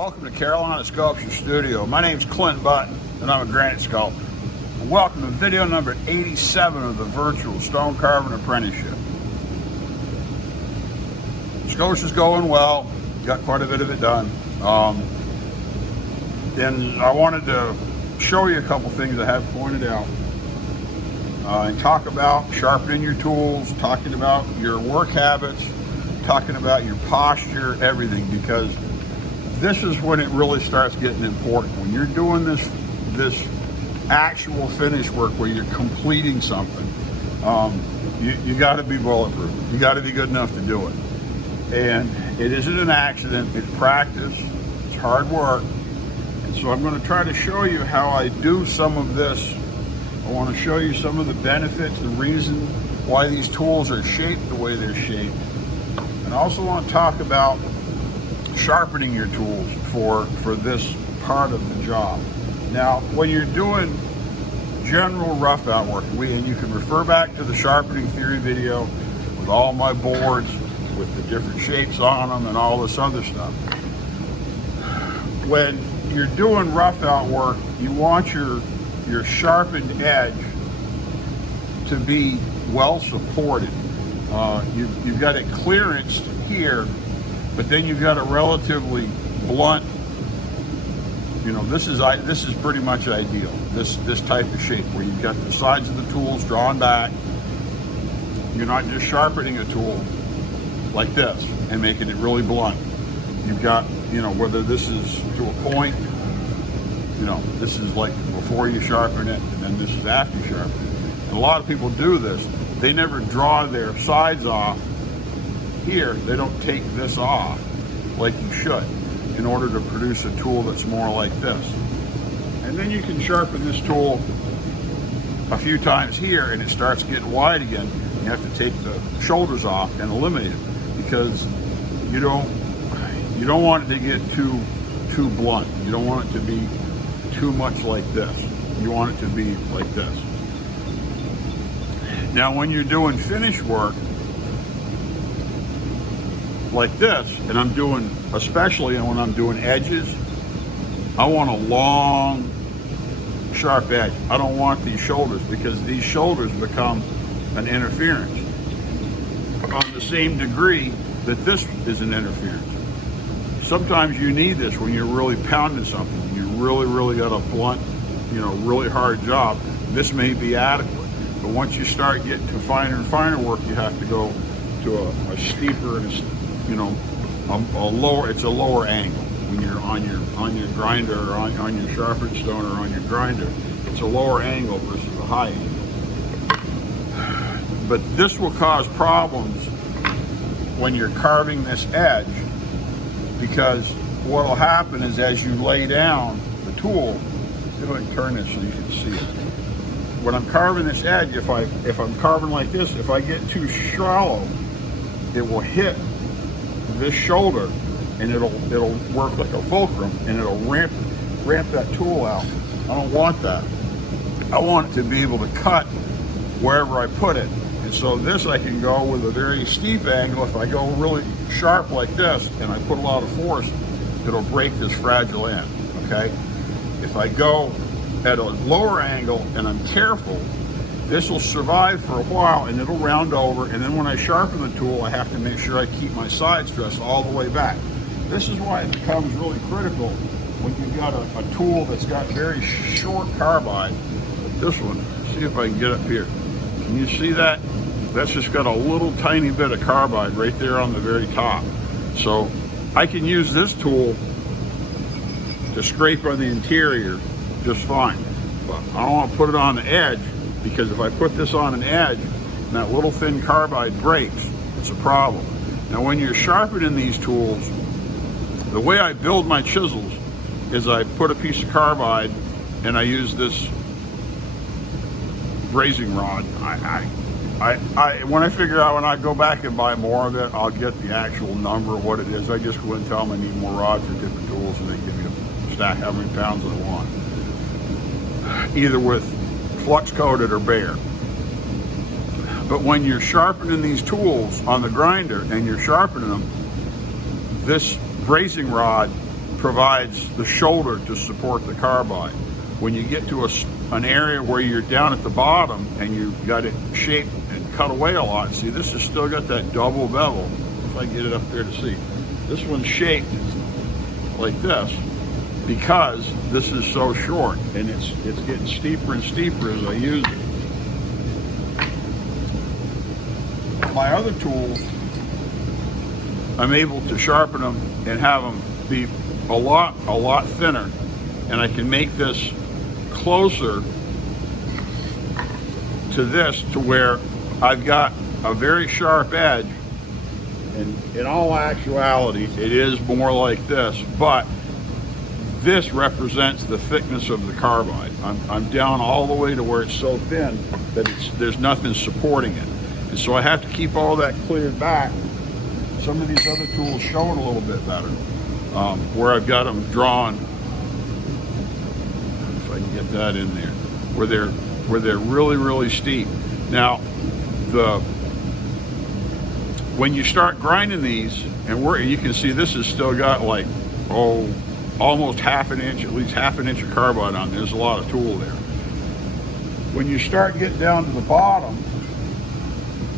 Welcome to Carolina Sculpture Studio. My name's Clint Button and I'm a granite sculptor. And welcome to video number 87 of the virtual stone carving apprenticeship. Scotia's going well, got quite a bit of it done. And I wanted to show you a couple things I have pointed out and talk about sharpening your tools, talking about your work habits, talking about your posture, everything, because this is when it really starts getting important. When you're doing this actual finish work where you're completing something, you got to be bulletproof. You got to be good enough to do it. And it isn't an accident, it's practice, it's hard work. And so I'm going to try to show you how I do some of this. I want to show you some of the benefits, the reason why these tools are shaped the way they're shaped. And I also want to talk about sharpening your tools for this part of the job. Now, when you're doing general rough out work, and you can refer back to the sharpening theory video with all my boards, with the different shapes on them and all this other stuff. When you're doing rough out work, you want your sharpened edge to be well supported. You've got it clearanced here, but then you've got a relatively blunt, this is pretty much ideal, this type of shape where you've got the sides of the tools drawn back. You're not just sharpening a tool like this and making it really blunt. You've got, whether this is to a point, this is like before you sharpen it, and then this is after you sharpen it. And a lot of people do this. They never draw their sides off here. They don't take this off like you should in order to produce a tool that's more like this. And then you can sharpen this tool a few times here and it starts getting wide again. You have to take the shoulders off and eliminate it, because you don't want it to get too blunt. You don't want it to be too much like this. You want it to be like this. Now, when you're doing finish work like this, and I'm doing, especially when I'm doing edges, I want a long, sharp edge. I don't want these shoulders, because these shoulders become an interference on the same degree that this is an interference. Sometimes you need this when you're really pounding something. You really got a blunt, really hard job. This may be adequate. But once you start getting to finer and finer work, you have to go to a steeper and a lower. It's a lower angle when you're on your grinder or on your sharpened stone or on your grinder. It's a lower angle versus a high angle. But this will cause problems when you're carving this edge, because what will happen is as you lay down the tool, see if I can turn this so you can see it. When I'm carving this edge, if I'm carving like this, if I get too shallow, it will hit this shoulder and it'll work like a fulcrum and it'll ramp that tool out. I don't want that. I want it to be able to cut wherever I put it. And so this I can go with a very steep angle. If I go really sharp like this and I put a lot of force, it'll break this fragile end, okay? If I go at a lower angle and I'm careful, this will survive for a while and it'll round over, and then when I sharpen the tool, I have to make sure I keep my sides dressed all the way back. This is why it becomes really critical when you've got a tool that's got very short carbide, like this one. See if I can get up here. Can you see that? That's just got a little tiny bit of carbide right there on the very top. So I can use this tool to scrape on the interior just fine. But I don't want to put it on the edge, because if I put this on an edge and that little thin carbide breaks, it's a problem. Now, when you're sharpening these tools, the way I build my chisels is I put a piece of carbide and I use this brazing rod. When I go back and buy more of it, I'll get the actual number of what it is. I just go and tell them I need more rods for different tools, and they give me a stack how many pounds I want, either with flux coated or bare. But when you're sharpening these tools on the grinder and you're sharpening them, this brazing rod provides the shoulder to support the carbide. When you get to an area where you're down at the bottom and you've got it shaped and cut away a lot, see, this has still got that double bevel. If I get it up there to see, this one's shaped like this because this is so short, and it's getting steeper and steeper as I use it. My other tools, I'm able to sharpen them and have them be a lot thinner, and I can make this closer to this to where I've got a very sharp edge, and in all actuality it is more like this, but this represents the thickness of the carbide. I'm down all the way to where it's so thin that there's nothing supporting it, and so I have to keep all that cleared back. Some of these other tools show it a little bit better, where I've got them drawn, if I can get that in there, where they're really steep. Now, when you start grinding these, and you can see this has still got like, almost half an inch, at least half an inch of carbide on. There's a lot of tool there. When you start getting down to the bottom,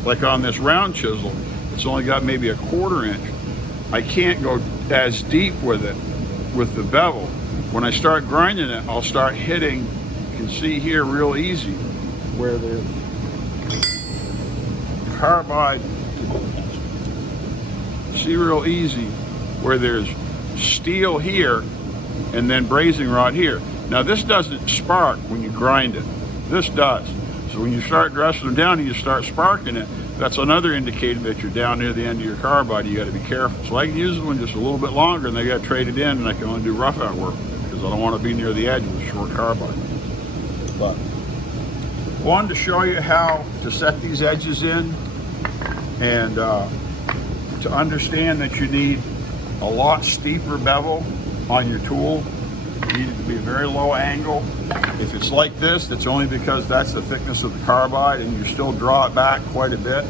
like on this round chisel, it's only got maybe a 1/4 inch. I can't go as deep with it with the bevel. When I start grinding it, I'll start hitting, you can see here real easy, where the carbide, see real easy, where there's steel here and then brazing rod here. Now this doesn't spark when you grind it. This does. So when you start dressing them down and you start sparking it, that's another indicator that you're down near the end of your carbide. You got to be careful. So I can use one just a little bit longer, and they got traded in, and I can only do rough out work with it because I don't want to be near the edge with a short carbide. But I wanted to show you how to set these edges in, and to understand that you need a lot steeper bevel on your tool. You need it to be a very low angle. If it's like this, that's only because that's the thickness of the carbide, and you still draw it back quite a bit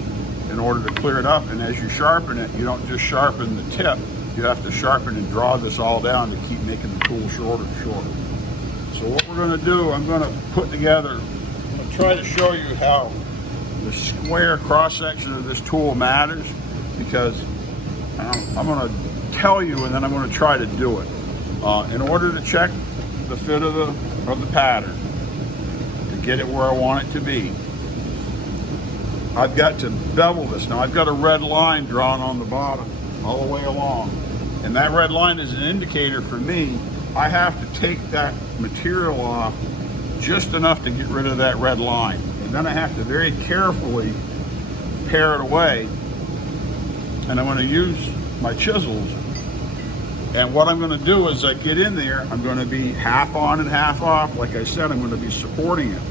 in order to clear it up. And as you sharpen it, you don't just sharpen the tip, you have to sharpen and draw this all down to keep making the tool shorter and shorter. So what we're going to do, I'm going to put together, I'm going to try to show you how the square cross section of this tool matters, because I'm going to tell you and then I'm going to try to do it. In order to check the fit of the pattern, to get it where I want it to be, I've got to bevel this. Now I've got a red line drawn on the bottom all the way along, and that red line is an indicator for me. I have to take that material off just enough to get rid of that red line, and then I have to very carefully pare it away, and I'm going to use my chisels. And what I'm going to do is I get in there, I'm going to be half on and half off. Like I said, I'm going to be supporting it.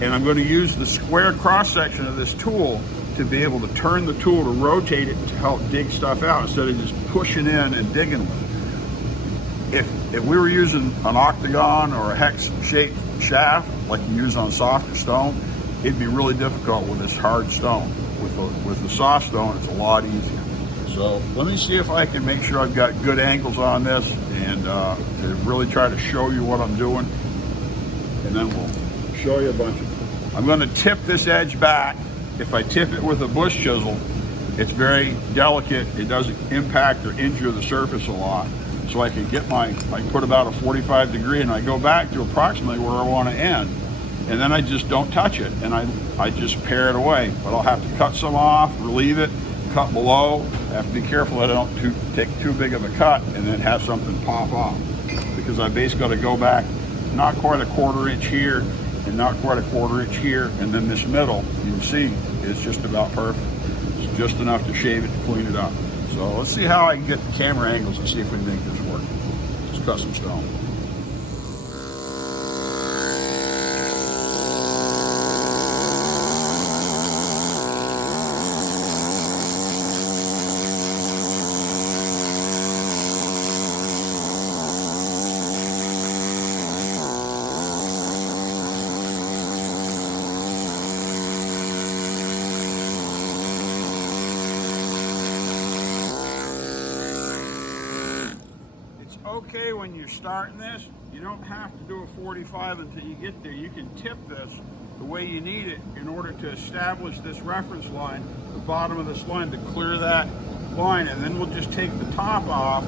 And I'm going to use the square cross section of this tool to be able to turn the tool, to rotate it to help dig stuff out instead of just pushing in and digging with it. If we were using an octagon or a hex shaped shaft like you use on softer stone, it'd be really difficult with this hard stone. With the soft stone, it's a lot easier. So let me see if I can make sure I've got good angles on this, and to really try to show you what I'm doing, and then we'll show you a bunch of them. I'm going to tip this edge back. If I tip it with a bush chisel, it's very delicate. It doesn't impact or injure the surface a lot. So I can get I put about a 45 degree, and I go back to approximately where I want to end. And then I just don't touch it, and I just pare it away. But I'll have to cut some off, relieve it, cut below. I have to be careful that I don't take too big of a cut and then have something pop off, because I basically got to go back not quite a 1/4 inch here and not quite a 1/4 inch here, and then this middle, you can see, is just about perfect. It's just enough to shave it and clean it up. So let's see how I can get the camera angles and see if we can make this work. Just cut some stone. okay when you're starting this. You don't have to do a 45 until you get there. You can tip this the way you need it in order to establish this reference line, the bottom of this line, to clear that line, and then we'll just take the top off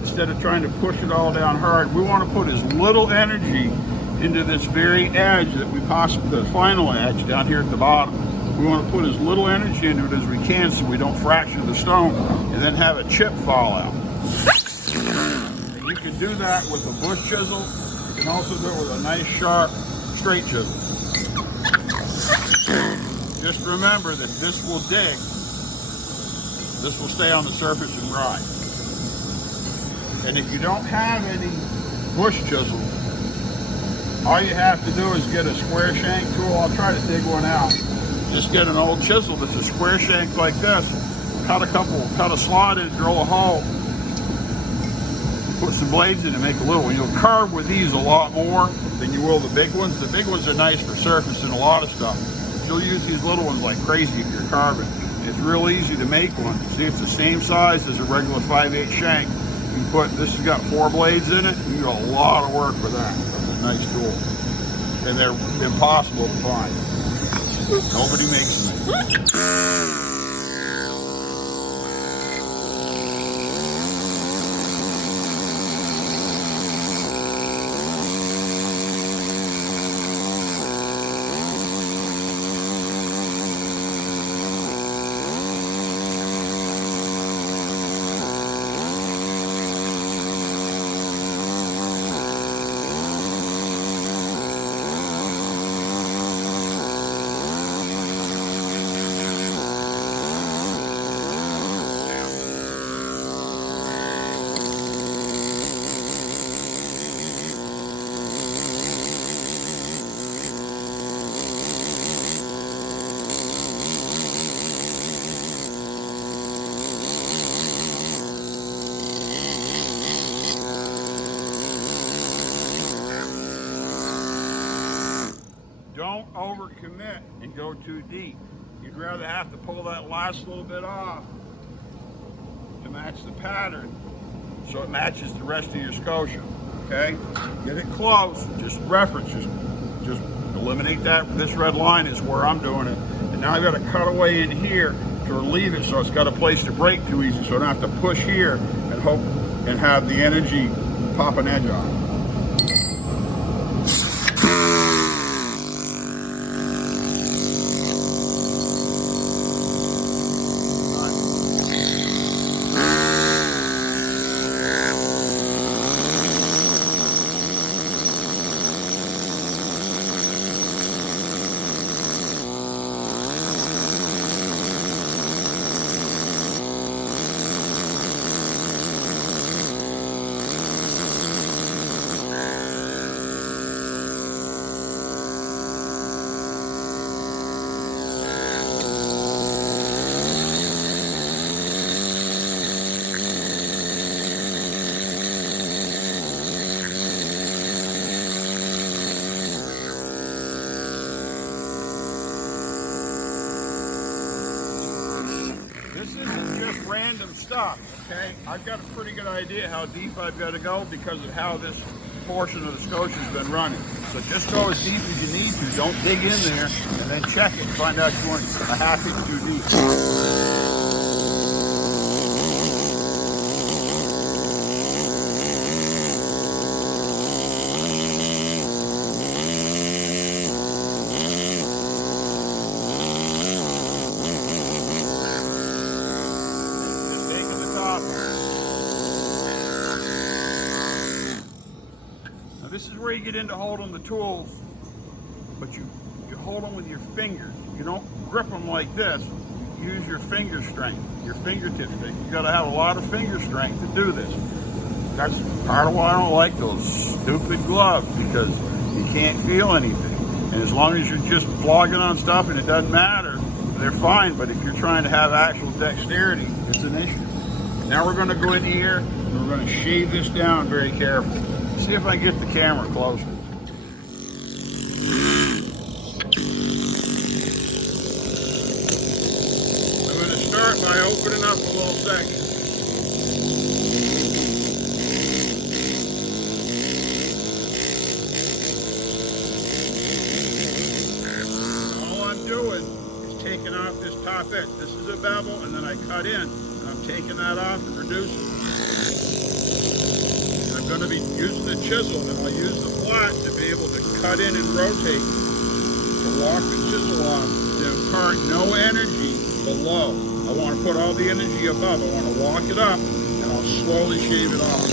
instead of trying to push it all down hard. We want to put as little energy into this very edge that we possibly, the final edge down here at the bottom. We want to put as little energy into it as we can so we don't fracture the stone and then have a chip fall out. And you can do that with a bush chisel. You can also do it with a nice sharp straight chisel. Just remember that this will dig. This will stay on the surface and ride. And if you don't have any bush chisel, all you have to do is get a square shank tool. I'll try to dig one out. Just get an old chisel that's a square shank like this. Cut a slot in, drill a hole. Put some blades in and make a little one. You'll carve with these a lot more than you will the big ones. The big ones are nice for surfacing a lot of stuff. You'll use these little ones like crazy if you're carving. It's real easy to make one. See, it's the same size as a regular 5/8 shank. You put, this has got 4 blades in it. You got a lot of work for that. That's a nice tool. And they're impossible to find. Nobody makes them. Don't overcommit and go too deep. You'd rather have to pull that last little bit off to match the pattern so it matches the rest of your scotia. Okay? Get it close. Just reference. Just eliminate that. This red line is where I'm doing it. And now I've got to cut away in here to relieve it so it's got a place to break too easy, so I don't have to push here and hope and have the energy pop an edge off. Random stuff, okay? I've got a pretty good idea how deep I've got to go because of how this portion of the scotia's been running. So just go as deep as you need to. Don't dig in there, and then check it and find out you weren't a half inch too deep. Now this is where you get into holding the tools, but you hold them with your fingers. You don't grip them like this. You use your finger strength, your fingertip strength. You got to have a lot of finger strength to do this. That's part of why I don't like those stupid gloves, because you can't feel anything. And as long as you're just flogging on stuff and it doesn't matter, they're fine. But if you're trying to have actual dexterity, it's an issue. Now we're going to go in here and we're going to shave this down very carefully. See if I can get the camera closer. I'm going to start by opening up a little section. top edge. This is a bevel, and then I cut in, and I'm taking that off and reducing it. And I'm going to be using the chisel, and I'll use the flat to be able to cut in and rotate, to walk the chisel off, to impart no energy below. I want to put all the energy above. I want to walk it up, and I'll slowly shave it off.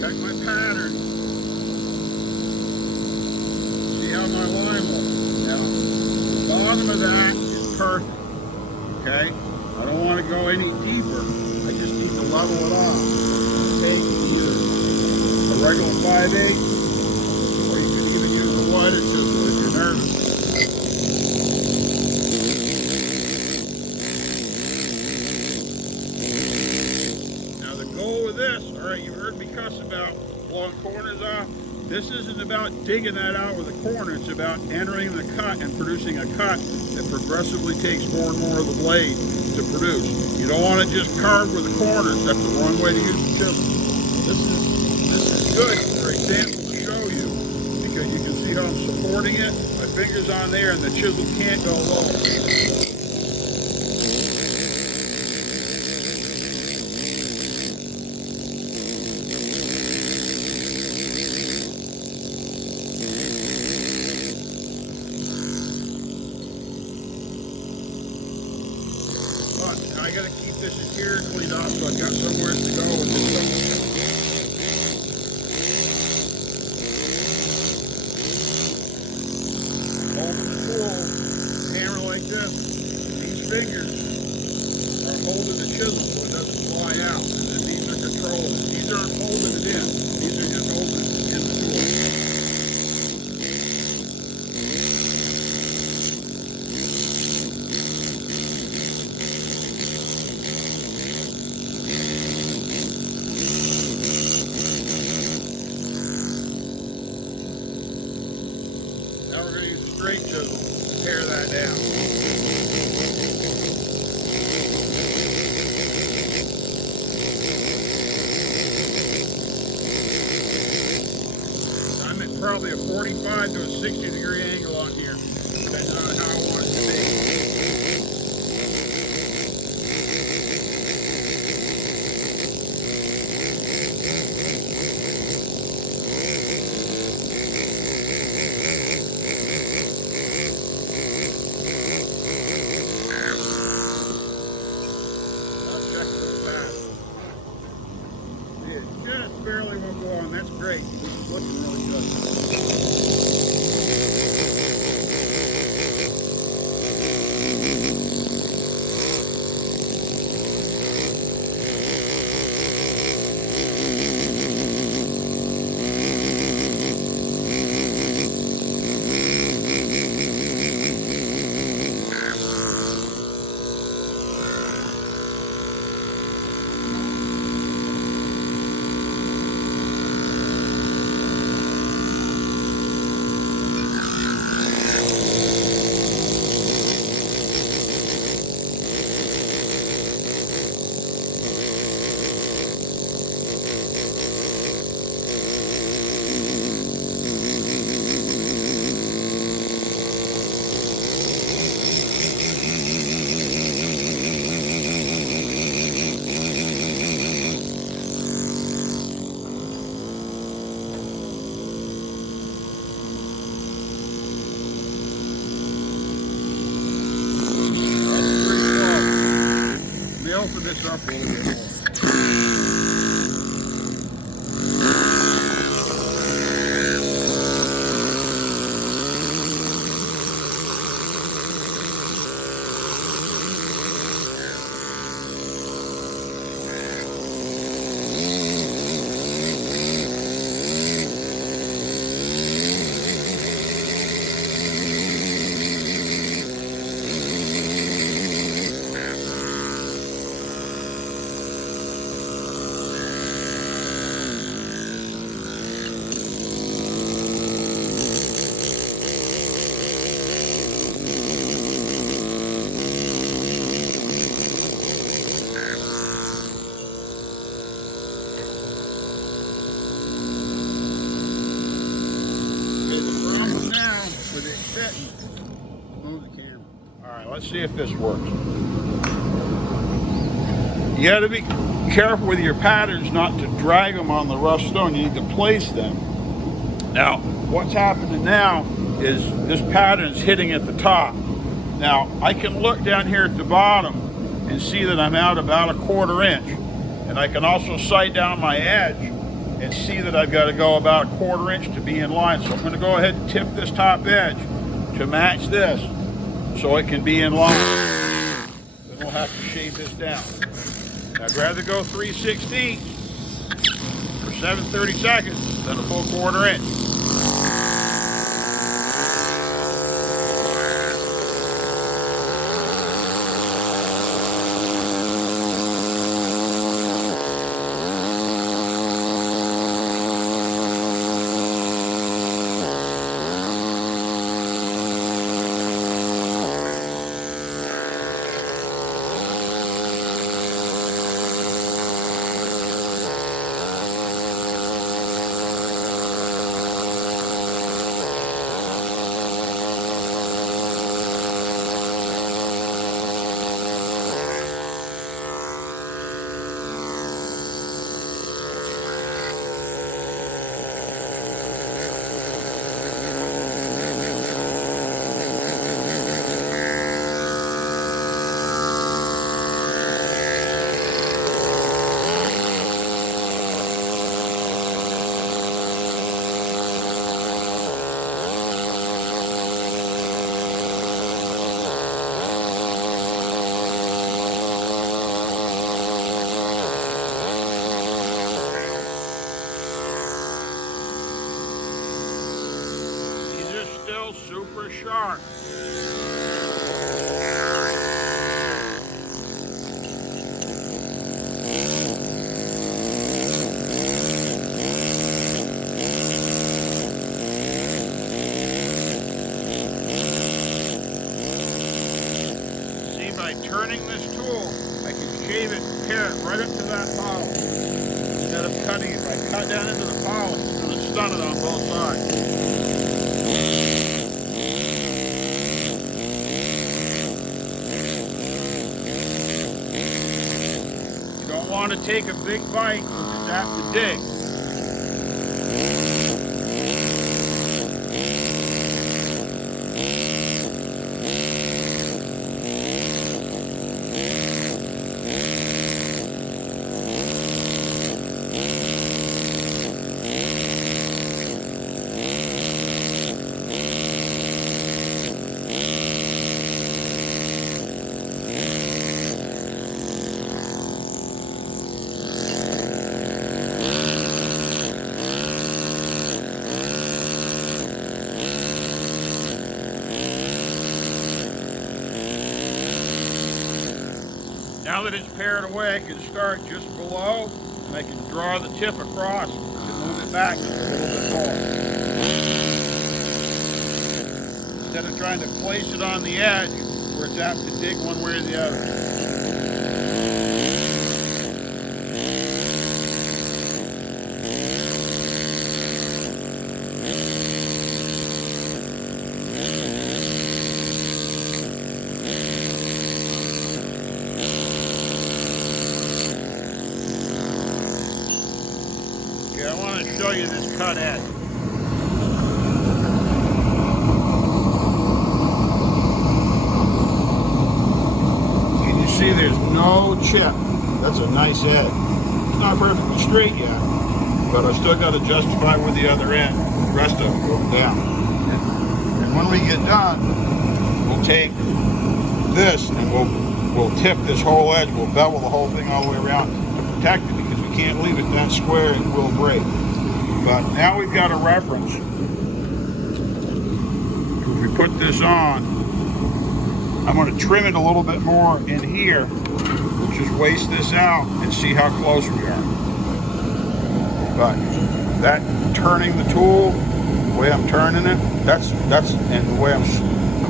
Check my pattern. See how my line looks. Now, the bottom of that is perfect. Okay? I don't want to go any deeper. I just need to level it off. Okay? You can use a regular 5/8, or you can even use a wider chisel if you're nervous. Now the goal with this, all right, you've heard me cuss about blowing corners off. This isn't about digging that out with a corner. It's about entering the cut and producing a cut that progressively takes more and more of the blade to produce. You don't want to just carve with a corner. That's the wrong way to use the chisel. This is good for example to show you, because you can see how I'm supporting it. My finger's on there and the chisel can't go lower. I got to keep this interior cleaned off, so I've got somewhere to go with this. Holding the tool, hammer like this, and these fingers are holding the chisel so it doesn't fly out. And then these are controlling it. These aren't holding it in. These are just holding it in the tool. Now we're going to use a straight chisel to tear that down. I'm at probably a 45 to a 60 degree angle on here, depending on how I want it to be. Just barely won't go on. That's great. It's looking really good. Open this up a little bit more. with it sitting. Move the camera. All right, let's see if this works. You got to be careful with your patterns not to drag them on the rough stone. You need to place them. Now, what's happening now is this pattern is hitting at the top. Now, I can look down here at the bottom and see that I'm out about a 1/4 inch. And I can also sight down my edge and see that I've got to go about a 1/4 inch to be in line. So I'm going to go ahead and tip this top edge to match this so it can be in line. Then we'll have to shave this down. I'd rather go 3/16 for 7/32 than a full 1/4 inch. Super sharp. See, by turning this tool, I can shave it and tear it right up to that polish. Instead of cutting it, if I cut down into the polish, it's going to stun it on both sides. Want to take a big bite, you just have to dig. Now that it's pared away, I can start just below, and I can draw the tip across and move it back just a little bit more. Instead of trying to place it on the edge where it's apt to dig one way or the other. I want to show you this cut edge. Can you see there's no chip? That's a nice edge. It's not perfectly straight yet, but I've still got to justify where the other end, the rest of it goes down. And when we get done, we'll take this and we'll tip this whole edge, we'll bevel the whole thing all the way around to protect it, because we can't leave it that square, it will break. But now we've got a reference. If we put this on, I'm going to trim it a little bit more in here. We'll just waste this out and see how close we are. But that turning the tool, the way I'm turning it, that's and the way I'm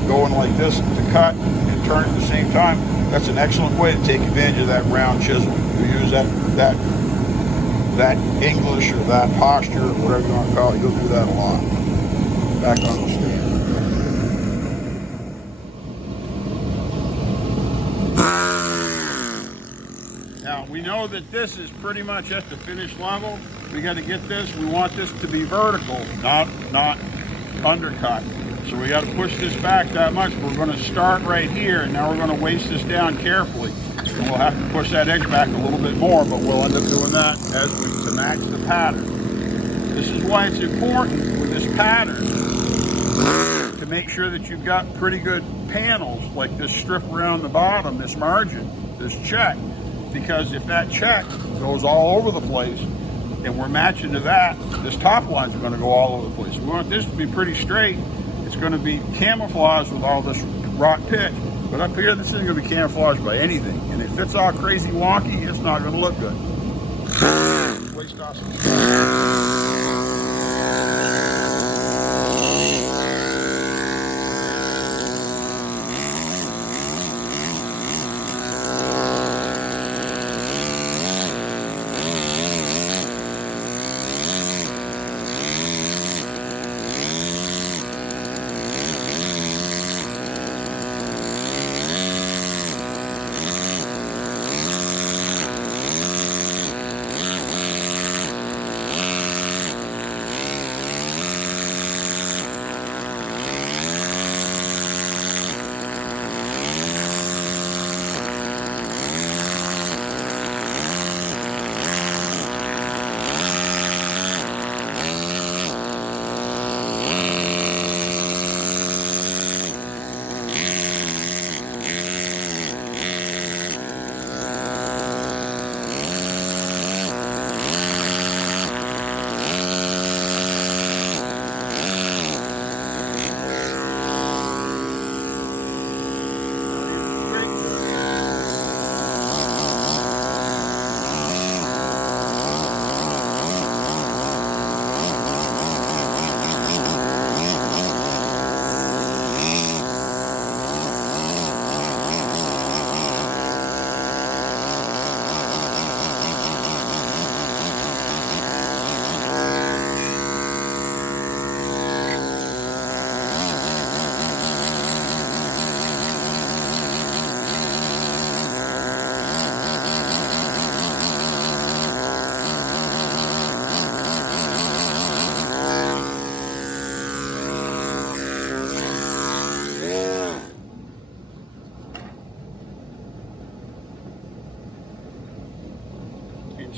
going like this to cut and turn at the same time, that's an excellent way to take advantage of that round chisel. You use that English or that posture, or whatever you want to call it, you'll do that a lot. Back on the stand. Now, we know that this is pretty much at the finish level. We got to get this, we want this to be vertical, not undercut. So we got to push this back that much. We're going to start right here, and now we're going to waste this down carefully. And we'll have to push that edge back a little bit more, but we'll end up doing that to match the pattern. This is why it's important with this pattern to make sure that you've got pretty good panels, like this strip around the bottom, this margin, this check. Because if that check goes all over the place, and we're matching to that, this top line's going to go all over the place. We want this to be pretty straight. It's going to be camouflaged with all this rock pitch. But up here, this isn't going to be camouflaged by anything. And if it's all crazy wonky, it's not going to look good. Waste off some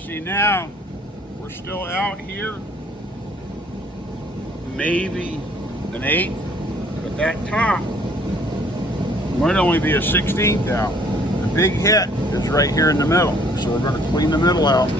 See, now we're still out here, maybe an 1/8, but that top might only be a 1/16 out. The big hit is right here in the middle, so we're going to clean the middle out.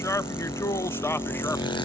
Sharpen your tool, stop it sharpening.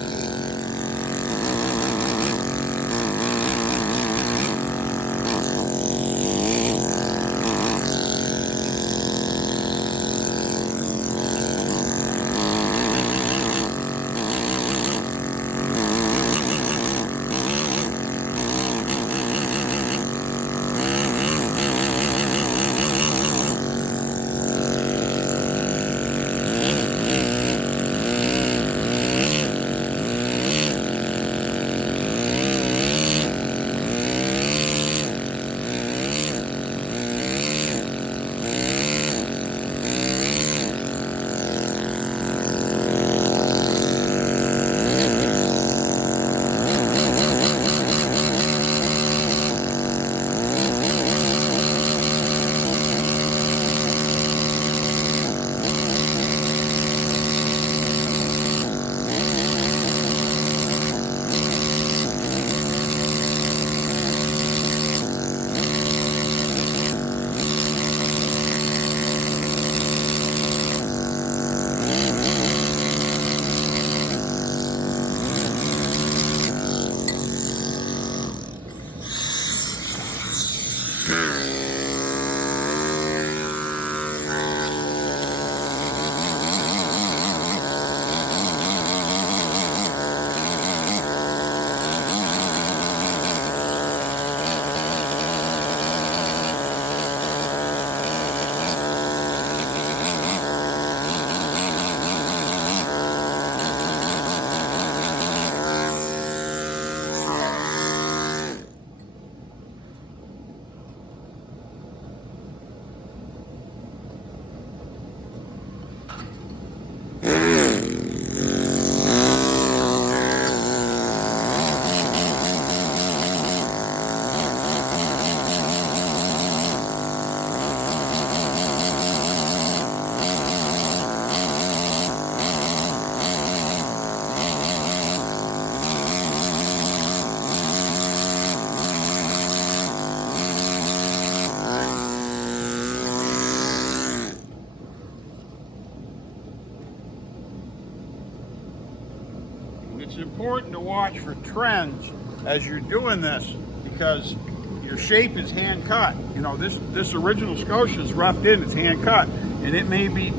it's important to watch for trends as you're doing this, because your shape is hand cut. You know, this original scotia is roughed in, it's hand cut, and it may be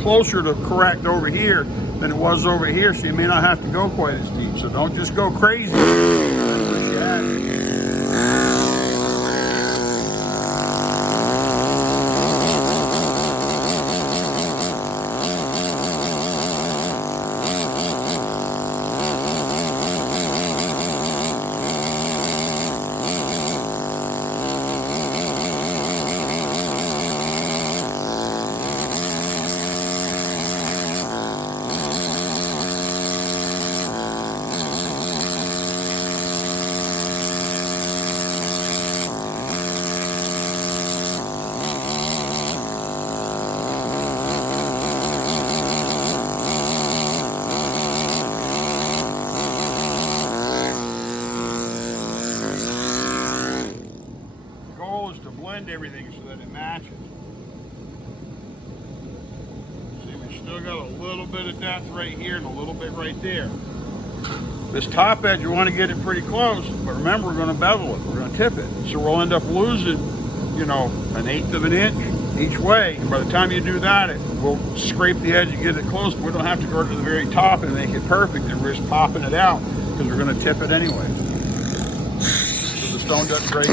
closer to correct over here than it was over here, so you may not have to go quite as deep. So don't just go crazy. To blend everything so that it matches. See, we still got a little bit of depth right here and a little bit right there. This top edge, we want to get it pretty close, but remember, we're going to bevel it, we're going to tip it, so we'll end up losing, you know, 1/8 of an inch each way. And by the time you do that, we'll scrape the edge and get it close, but we don't have to go to the very top and make it perfect, and we're just popping it out because we're going to tip it anyway. So the stone doesn't break.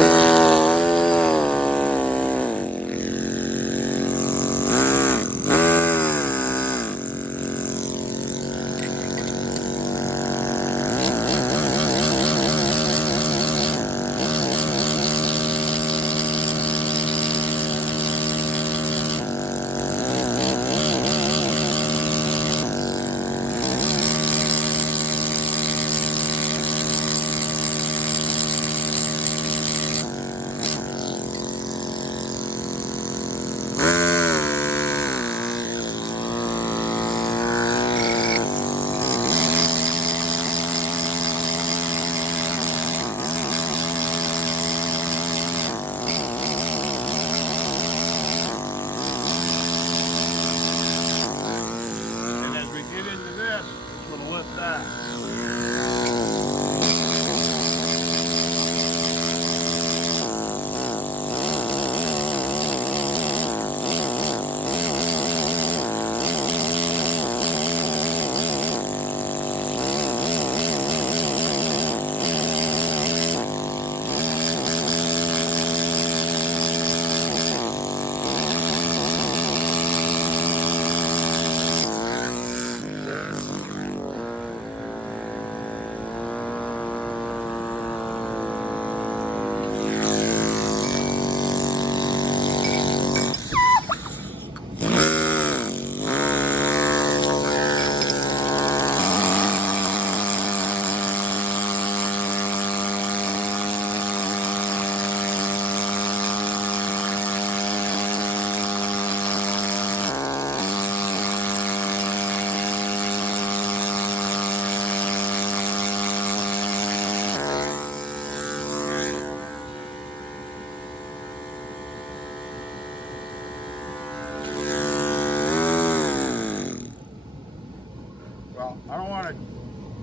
I don't want to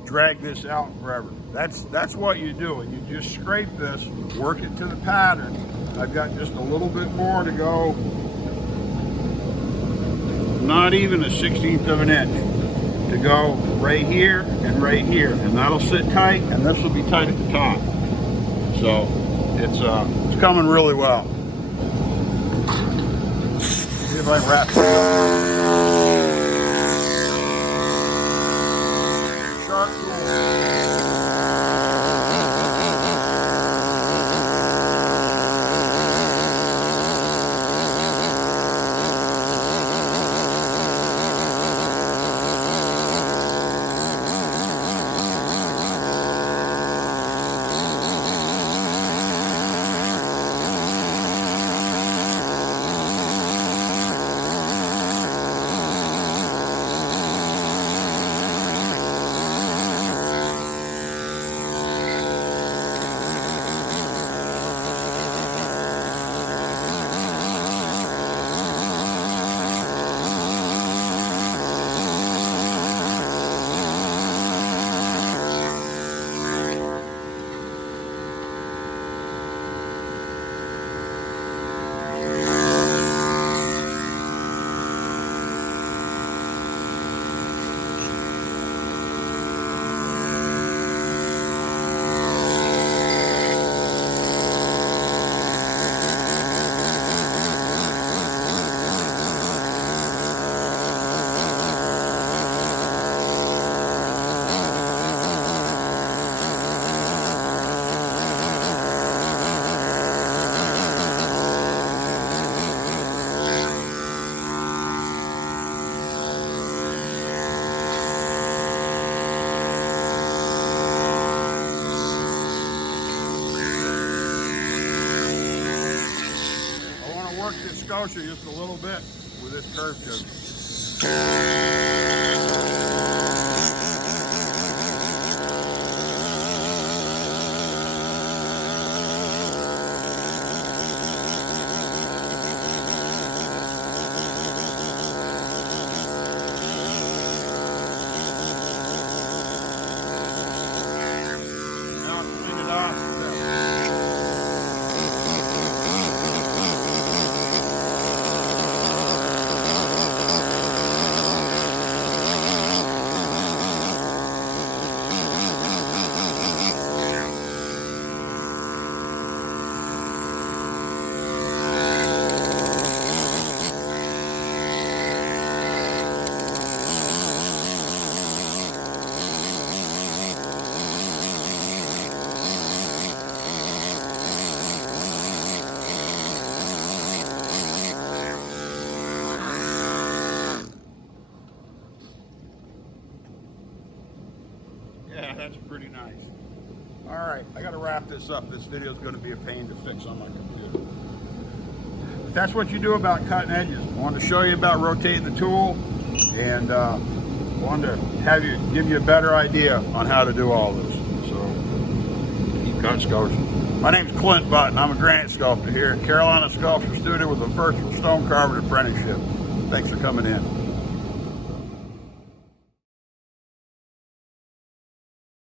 drag this out forever. That's what you do. You just scrape this, work it to the pattern. I've got just a little bit more to go. Not even 1/16 of an inch to go right here and right here, and that'll sit tight, and this will be tight at the top. So it's coming really well. See if I can wrap it up. scotia just a little bit with this curve chisel. Now clean it off. Yeah, that's pretty nice. All right, I got to wrap this up. This video is going to be a pain to fix on my computer. But that's what you do about cutting edges. I wanted to show you about rotating the tool, and wanted to give you a better idea on how to do all this. So keep cutting scotias. My name's Clint Button. I'm a granite sculptor here at Carolina Sculpture Studio with a virtual stone carving apprenticeship. Thanks for coming in.